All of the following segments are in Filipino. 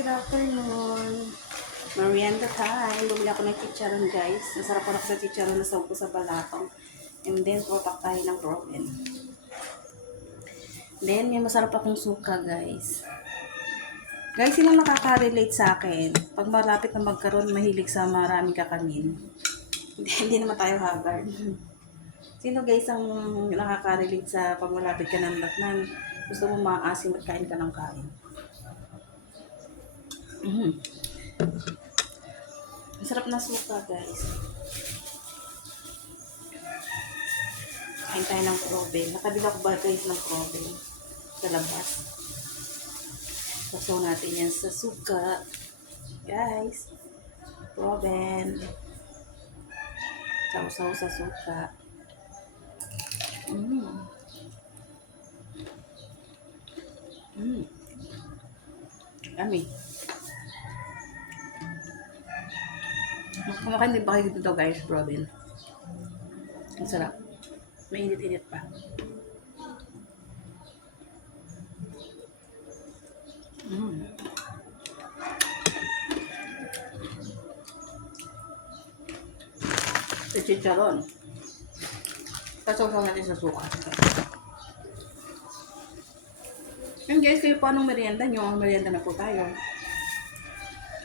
good afternoon. Merienda time. Bumili ako ng chicharon guys. Nasarap ako sa chicharon na sawag ko sa balatong. And then, tutak tayo ng proven. Then, may masarap akong suka guys. Guys, sino nakaka-relate sa akin? Pag malapit na magkaroon, mahilig sa maraming kakanin. Hindi naman tayo haggard. Sino guys ang nakaka-relate sa pag malapit ka ng latnan? Gusto mo maasim at kain ka ng kain. Masarap na suka guys. Kain tayo ng proven. Nakabila ko ba guys ng proven sa labas. Sasaw natin yan sa suka. Guys. Proven. Saw-saw sa suka. Yummy. Kumakain din ba kayo dito guys, proven? Ang sarap. Mainit-init pa. Sa chicharon. Sasaw natin sa suka. Yun guys, kayo po anong merienda nyo? Merienda na po tayo.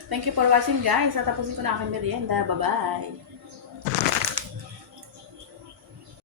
Thank you for watching guys. Tatapusin ko na aking merienda. Bye-bye.